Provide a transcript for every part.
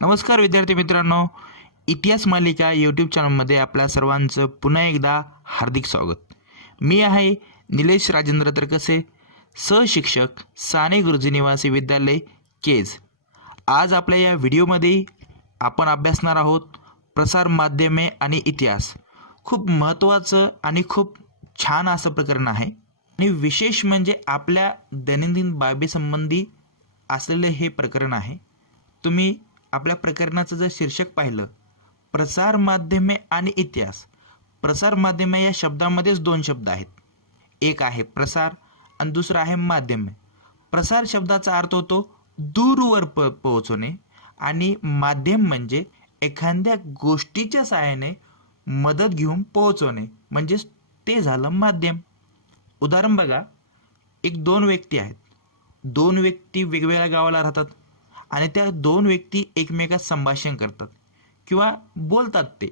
नमस्कार विद्यार्थी मित्रांनो, इतिहास मालिका यूट्यूब चॅनलमध्ये आपल्या सर्वांचं पुन्हा एकदा हार्दिक स्वागत. मी आहे निलेश राजेंद्र तरकसे, सहशिक्षक साने गुरुजी निवासी विद्यालय केज. आज आपल्या या व्हिडिओमध्ये आपण अभ्यासणार आहोत प्रसार माध्यमे आणि इतिहास. खूप महत्त्वाचं आणि खूप छान असं प्रकरण आहे आणि विशेष म्हणजे आपल्या दैनंदिन बाबीसंबंधी असलेले हे प्रकरण आहे. तुम्ही आपल्या प्रकरणाचं जर शीर्षक पाहिलं, प्रसार माध्यमे आणि इतिहास. प्रसार माध्यमे या शब्दामध्येच दोन शब्द आहेत. एक आहे प्रसार आणि दुसरा आहे माध्यमे. प्रसार शब्दाचा अर्थ होतो दूरवर पोहोचवणे आणि माध्यम म्हणजे एखाद्या गोष्टीच्या सहाय्याने मदत घेऊन पोहोचवणे, म्हणजेच ते झालं माध्यम. उदाहरण बघा, एक दोन व्यक्ती आहेत. दोन व्यक्ती वेगवेगळ्या गावाला राहतात आणि त्या दोन व्यक्ती एकमेकात संभाषण करतात किंवा बोलतात ते,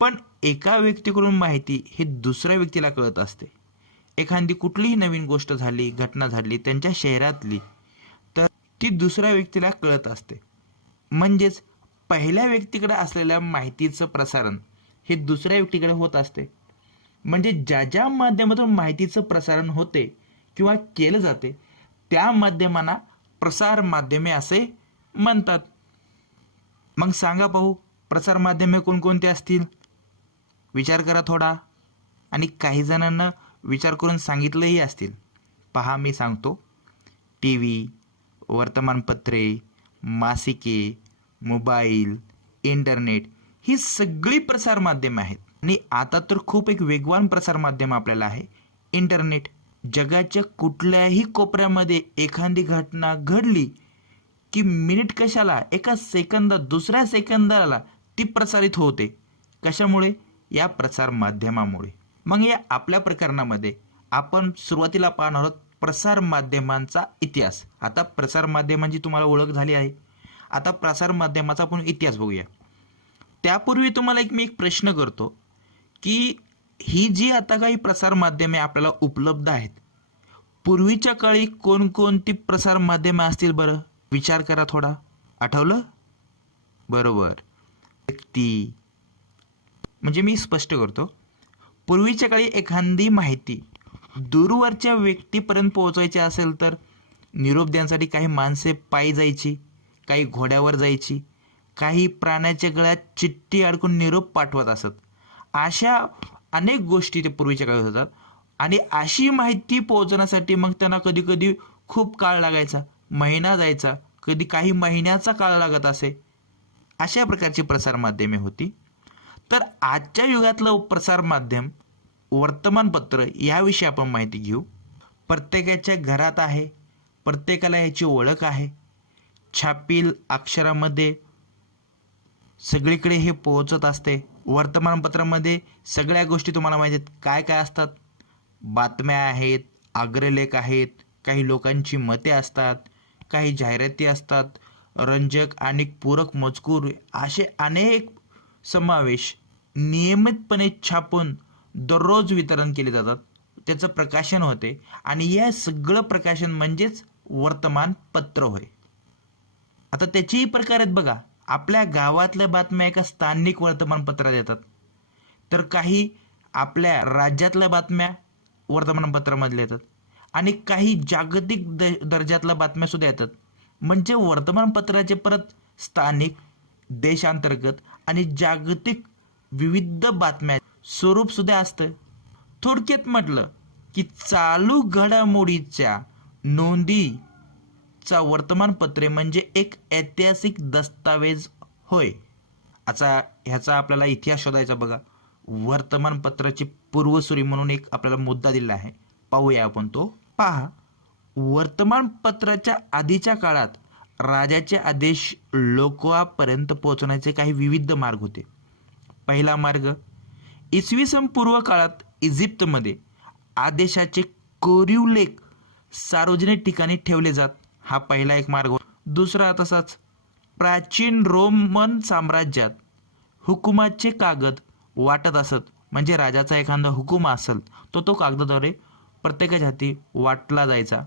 पण एका व्यक्तीकडून माहिती ही दुसऱ्या व्यक्तीला कळत असते. एखादी कुठलीही नवीन गोष्ट झाली, घटना झाली त्यांच्या शहरातली, तर ती दुसऱ्या व्यक्तीला कळत असते. म्हणजेच पहिल्या व्यक्तीकडे असलेल्या माहितीचं प्रसारण हे दुसऱ्या व्यक्तीकडे होत असते. म्हणजे ज्या ज्या माध्यमातून माहितीचं प्रसारण होते किंवा केलं जाते त्या माध्यमांना प्रसार माध्यमे असे म्हणतात. मग सांगा पाहू, प्रसार माध्यमे कोणकोणते असतील? विचार करा थोडा, आणि काही जणांना विचार करून सांगितलंही असतील. पहा, मी सांगतो. टी व्ही, वर्तमानपत्रे, मासिके, मोबाईल, इंटरनेट ही सगळी प्रसार माध्यमे आहेत. आणि आता तर खूप एक वेगवान प्रसार माध्यम आपल्याला आहे, इंटरनेट. जगाच्या कुठल्याही कोपऱ्यामध्ये एखादी घटना घडली की मिनिट कशाला, एका सेकंदात, दुसऱ्या सेकंदाला ती प्रसारित होते. कशामुळे? या प्रसार माध्यमामुळे. मग या आपल्या प्रकरणामध्ये आपण सुरुवातीला पाहणार आहोत प्रसार माध्यमांचा इतिहास. आता प्रसार माध्यमांची तुम्हाला ओळख झाली आहे. आता प्रसार माध्यमाचा आपण इतिहास बघूया. त्यापूर्वी तुम्हाला मी एक प्रश्न करतो की ही जी आता काही प्रसार माध्यमे आपल्याला उपलब्ध आहेत, पूर्वीच्या काळी कोणकोणती प्रसार माध्यमे असतील बरं? विचार करा थोडा. आठवलं? बरोबर, व्यक्ती. म्हणजे मी स्पष्ट करतो, पूर्वीच्या काळी एखादी माहिती दूरवरच्या व्यक्तीपर्यंत पोहोचायची असेल तर निरोप देण्यासाठी काही माणसे पायी जायची, काही घोड्यावर जायची, काही प्राण्याच्या गळ्यात चिठ्ठी अडकून निरोप पाठवत असत. अशा अनेक गोष्टी ते पूर्वीच्या काळात होतात. आणि अशी माहिती पोहोचण्यासाठी मग त्यांना कधी कधी खूप काळ लागायचा, महिना जायचा, कधी काही महिन्याचा काळ लागत असे. अशा प्रकारची प्रसार माध्यमे होती. तर आजच्या युगातलं प्रसार माध्यम वर्तमानपत्र, याविषयी आपण माहिती घेऊ. प्रत्येकाच्या घरात आहे, प्रत्येकाला याची ओळख आहे. छापील अक्षरामध्ये सगळीकडे हे पोहोचत असते. वर्तमानपत्रामध्ये सगळ्या गोष्टी तुम्हाला माहिती आहेत. काय काय असतात? बातम्या आहेत, अग्रलेख आहेत, काही लोकांची मते असतात, काही जाहिराती असतात, रंजक आणि पूरक मजकूर, असे अनेक समावेश नियमितपणे छापून दररोज वितरण केले जातात. त्याचं प्रकाशन होते आणि या सगळं प्रकाशन म्हणजेच वर्तमानपत्र होय. आता त्याचेही प्रकार आहेत बघा. आपल्या गावातल्या बातम्या एका स्थानिक वर्तमानपत्रात येतात, तर काही आपल्या राज्यातल्या बातम्या वर्तमानपत्रामधल्या येतात आणि काही जागतिक दर्जातल्या बातम्या सुद्धा येतात. म्हणजे वर्तमानपत्राचे परत स्थानिक, देशांतर्गत आणि जागतिक विविध बातम्या स्वरूप सुद्धा असतं. थोडक्यात म्हटलं की चालू घडामोडीच्या नोंदीचा वर्तमानपत्रे म्हणजे एक ऐतिहासिक दस्तावेज होय. आता ह्याचा आपल्याला इतिहास शोधायचा बघा. वर्तमानपत्राची पूर्वसुरी म्हणून एक आपल्याला मुद्दा दिला आहे, पाहूया आपण तो. पहा, वर्तमानपत्राच्या आधीच्या काळात राजाचे आदेश लोकांपर्यंत पोहोचवण्याचे काही विविध मार्ग होते. पहिला मार्ग, इसवी सन पूर्व काळात इजिप्तमध्ये आदेशाचे कोरीव लेख सार्वजनिक ठिकाणी ठेवले जात. हा पहिला एक मार्ग. दुसरा तसाच प्राचीन रोमन साम्राज्यात हुकुमाचे कागद वाटत असत. म्हणजे राजाचा एखादा हुकूम असेल तो कागदाद्वारे प्रत्येकाच्या हाती वाटला जायचा.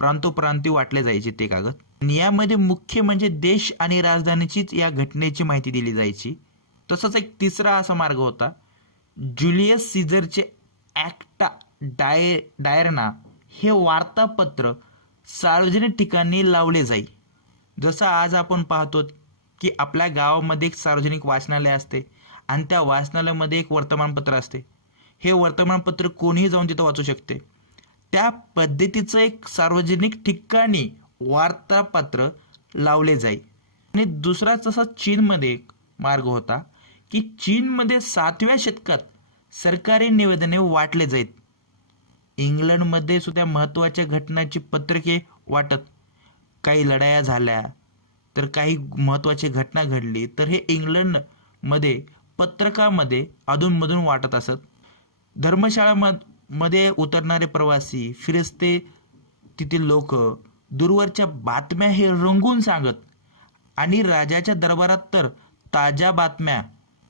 प्रांतोप्रांती वाटले जायचे ते कागद. आणि यामध्ये मुख्य म्हणजे देश आणि राजधानीचीच या घटनेची माहिती दिली जायची. तसंच एक तिसरा असा मार्ग होता, ज्युलियस सीझरचे ॲक्टा डायरना हे वार्तापत्र सार्वजनिक ठिकाणी लावले जाई. जसं आज आपण पाहतो की आपल्या गावामध्ये एक सार्वजनिक वाचनालय असते आणि त्या वाचनालयामध्ये एक वर्तमानपत्र असते. हे वर्तमानपत्र कोणीही जाऊन तिथं वाचू शकते. त्या पद्धतीचं एक सार्वजनिक ठिकाणी वार्तापत्र लावले जाई. आणि दुसरा तसा चीनमध्ये एक मार्ग होता की चीनमध्ये 7व्या शतकात सरकारी निवेदने वाटले जाईत. इंग्लंडमध्ये सुद्धा महत्त्वाच्या घटनांची पत्रके वाटत. काही लढाया झाल्या तर काही महत्त्वाची घटना घडली तर हे इंग्लंडमध्ये पत्रकामध्ये अधूनमधून वाटत असत. धर्मशाळामध्ये उतरणारे प्रवासी, फिरस्ते तिथील लोक दूरवरच्या बातम्या हे रंगून सांगत. आणि राजाच्या दरबारात तर ताज्या बातम्या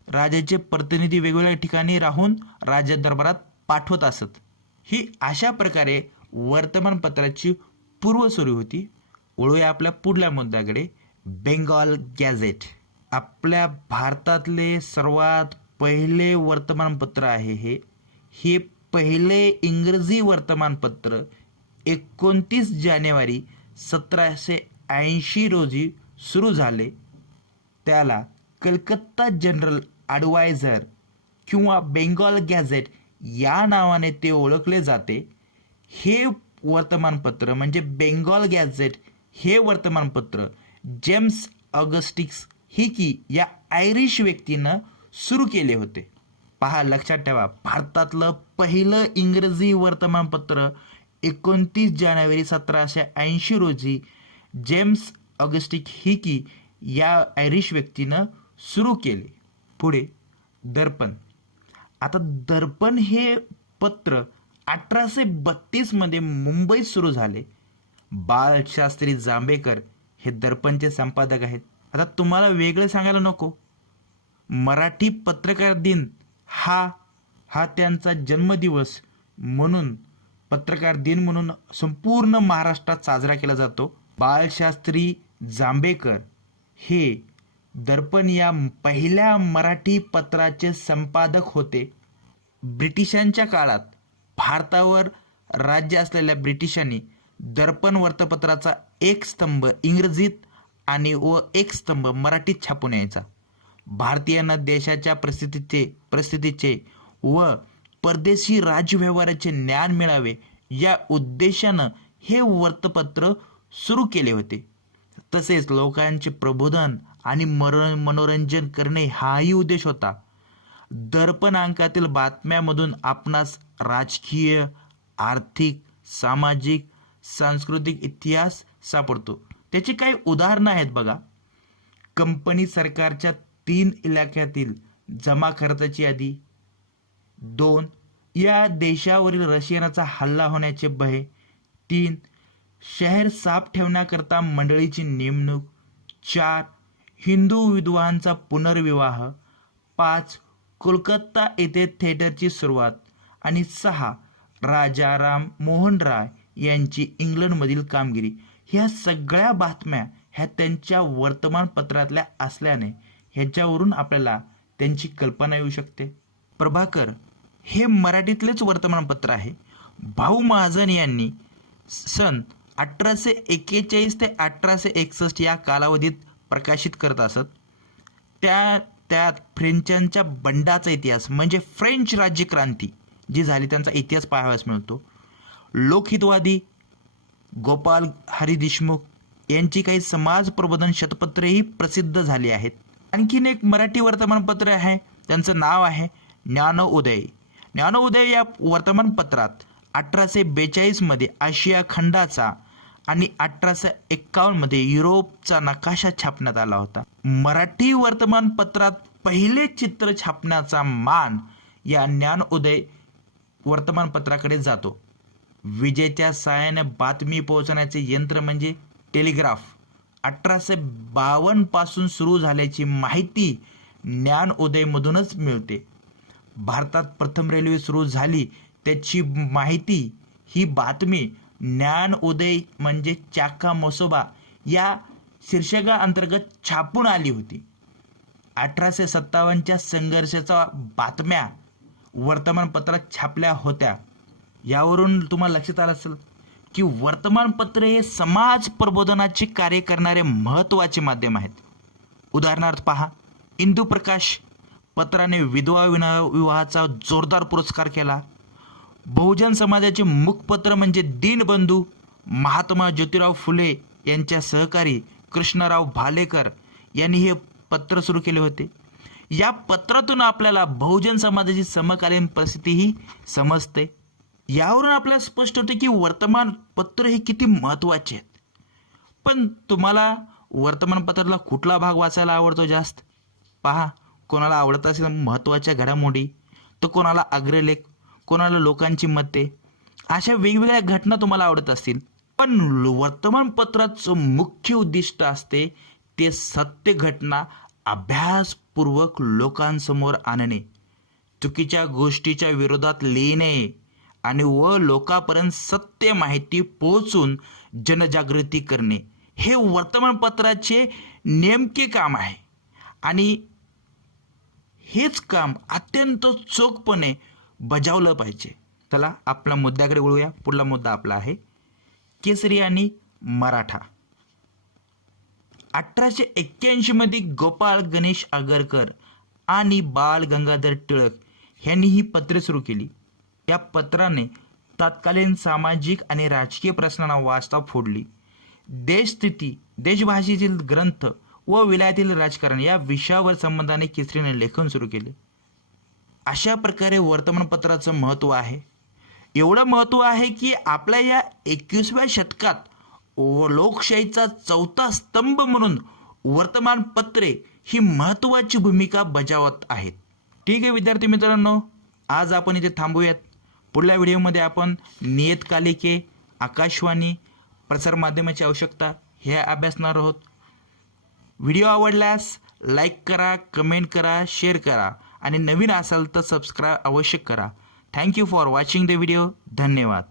राजाचे प्रतिनिधी वेगवेगळ्या ठिकाणी राहून राजा दरबारात पाठवत असत. ही अशा प्रकारे वर्तमानपत्राची पूर्वसुरी होती. वळूया आपल्या पुढल्या मुद्द्याकडे, बेंगॉल गॅझेट. आपल्या भारतातले सर्वात पहिले वर्तमानपत्र आहे हे पहिले इंग्रजी वर्तमानपत्र 29 जानेवारी 1780 रोजी सुरू झाले. त्याला कलकत्ता जनरल ॲडवायझर किंवा बेंगॉल गॅझेट या नावाने ते ओळखले जाते. हे वर्तमानपत्र म्हणजे बेंगॉल गॅझेट हे वर्तमानपत्र जेम्स ऑगस्टिस हिकी या आयरिश व्यक्तीनं सुरू केले होते. पहा, लक्षात ठेवा, भारतातलं पहिलं इंग्रजी वर्तमानपत्र 29 जानेवारी 1780 रोजी जेम्स ऑगस्टिस हिकी या आयरिश व्यक्तीनं सुरू केले. पुढे दर्पण. आता दर्पण हे पत्र 1832 मध्ये मुंबईत सुरू झाले. बाळशास्त्री जांभेकर हे दर्पणचे संपादक आहेत. आता तुम्हाला वेगळे सांगायला नको, मराठी पत्रकार दिन हा त्यांचा जन्मदिवस म्हणून पत्रकार दिन म्हणून संपूर्ण महाराष्ट्रात साजरा केला जातो. बाळशास्त्री जांभेकर हे दर्पण या पहिल्या मराठी पत्राचे संपादक होते. ब्रिटिशांच्या काळात भारतावर राज्य असलेल्या ब्रिटिशांनी दर्पण वृत्तपत्राचा एक स्तंभ इंग्रजीत आणि एक स्तंभ मराठीत छापून यायचा. भारतीयांना देशाच्या परिस्थितीचे व परदेशी राजव्यवहाराचे ज्ञान मिळावे या उद्देशानं हे वृत्तपत्र सुरू केले होते. तसेच लोकांचे प्रबोधन आणि मनोरंजन करणे हाही उद्देश होता. दर्पण अंकातील बातम्यामधून आपणास राजकीय, आर्थिक, सामाजिक, सांस्कृतिक इतिहास सापडतो. त्याची काही उदाहरणं आहेत बघा. कंपनी सरकारच्या 3 इलाक्यातील जमा खर्चाची यादी. 2. या देशावरील रशियनाचा हल्ला होण्याचे भय. 3. शहर साफ ठेवण्याकरता मंडळीची नेमणूक. 4. हिंदू विधवांचा पुनर्विवाह. 5. कोलकाता येथे थिएटरची सुरुवात. आणि 6. राजा राम मोहन राय यांची इंग्लंडमधील कामगिरी. ह्या सगळ्या बातम्या ह्या त्यांच्या वर्तमानपत्रातल्या असल्याने ह्याच्यावरून आपल्याला त्यांची कल्पना येऊ शकते. प्रभाकर हे मराठीतलेच वर्तमानपत्र आहे. भाऊ महाजन यांनी सन 1841 ते 1861 या कालावधीत प्रकाशित करत असत. त्यात फ्रेंचांच्या बंडाचा इतिहास म्हणजे फ्रेंच राज्यक्रांती जी झाली त्यांचा इतिहास पाहावयास मिळतो. लोकहितवादी गोपाल हरी देशमुख यांची काही समाज प्रबोधन शतपत्रेही प्रसिद्ध झाली आहेत. आणखीन एक मराठी वर्तमानपत्र आहे, त्यांचं नाव आहे ज्ञानोदय. ज्ञानोदय या वर्तमानपत्रात 1842 मध्ये आशिया खंडाचा आणि 1851 मध्ये युरोपचा नकाशा छापण्यात आला होता. मराठी वर्तमानपत्रात पहिले चित्र छापण्याचा मान या ज्ञानोदय वर्तमानपत्राकडे जातो. विजेच्या साहाय्याने बातमी पोहोचवण्याचे यंत्र म्हणजे टेलिग्राफ 1852 पासून सुरू झाल्याची माहिती ज्ञानोदयमधूनच मिळते. भारतात प्रथम रेल्वे सुरू झाली त्याची माहिती ही बातमी ज्ञान उदय म्हणजे चाका मसोबा या शीर्षकाअंतर्गत छापून आली होती. 1857च्या संघर्षाच्या बातम्या वर्तमानपत्रात छापल्या होत्या. यावरून तुम्हाला लक्षात आलं असेल की वर्तमानपत्रे हे समाज प्रबोधनाचे कार्य करणारे महत्त्वाचे माध्यम आहेत. उदाहरणार्थ पहा, इंदुप्रकाश पत्राने विधवा विवाहाचा जोरदार पुरस्कार केला. बहुजन समाजाचे मुखपत्र म्हणजे दीनबंधू महात्मा ज्योतिराव फुले यांच्या सहकारी कृष्णराव भालेकर यांनी हे पत्र सुरू केले होते. या पत्रातून आपल्याला बहुजन समाजाची समकालीन परिस्थितीही समजते. यावरून आपल्याला स्पष्ट होते की वर्तमानपत्र हे किती महत्त्वाचे आहेत. पण तुम्हाला वर्तमानपत्रातला कुठला भाग वाचायला आवडतो जास्त? पहा, कोणाला आवडत असेल महत्त्वाच्या घडामोडी, तर कोणाला अग्रलेख, कोणाला लोकांची मते, अशा वेगवेगळ्या घटना तुम्हाला आवडत असतील. पण वर्तमानपत्राचं मुख्य उद्दिष्ट असते ते सत्य घटना अभ्यासपूर्वक लोकांसमोर आणणे, चुकीच्या गोष्टीच्या विरोधात लिहिणे आणि लोकांपर्यंत सत्य माहिती पोहोचून जनजागृती करणे हे वर्तमानपत्राचे नेमके काम आहे. आणि हेच काम अत्यंत चोखपणे बजावलं पाहिजे. चला आपल्या मुद्द्याकडे वळूया. पुढला मुद्दा आपला आहे केसरी आणि मराठा. 1881 मध्ये गोपाळ गणेश आगरकर आणि बाळ गंगाधर टिळक यांनी ही पत्रे सुरू केली. या पत्राने तत्कालीन सामाजिक आणि राजकीय प्रश्नांना वास्ता फोडली. देशस्थिती, देशभाषेतील ग्रंथ व विलायतील राजकारण या विषयावर संबंधाने केसरीने लेखन सुरू केले. अशा प्रकारे वर्तमानपत्राचं महत्त्व आहे. एवढं महत्त्व आहे की आपल्या या 21व्या शतकात लोकशाहीचा चौथा स्तंभ म्हणून वर्तमानपत्रे ही महत्त्वाची भूमिका बजावत आहेत. ठीक आहे विद्यार्थी मित्रांनो, आज आपण इथे थांबूयात. पुढल्या व्हिडिओमध्ये आपण नियतकालिके, आकाशवाणी, प्रसारमाध्यमाची आवश्यकता हे अभ्यासणार आहोत. व्हिडिओ आवडल्यास लाईक करा, कमेंट करा, शेअर करा आणि नवीन असाल तर सबस्क्राईब अवश्य करा. Thank you for watching the video. धन्यवाद.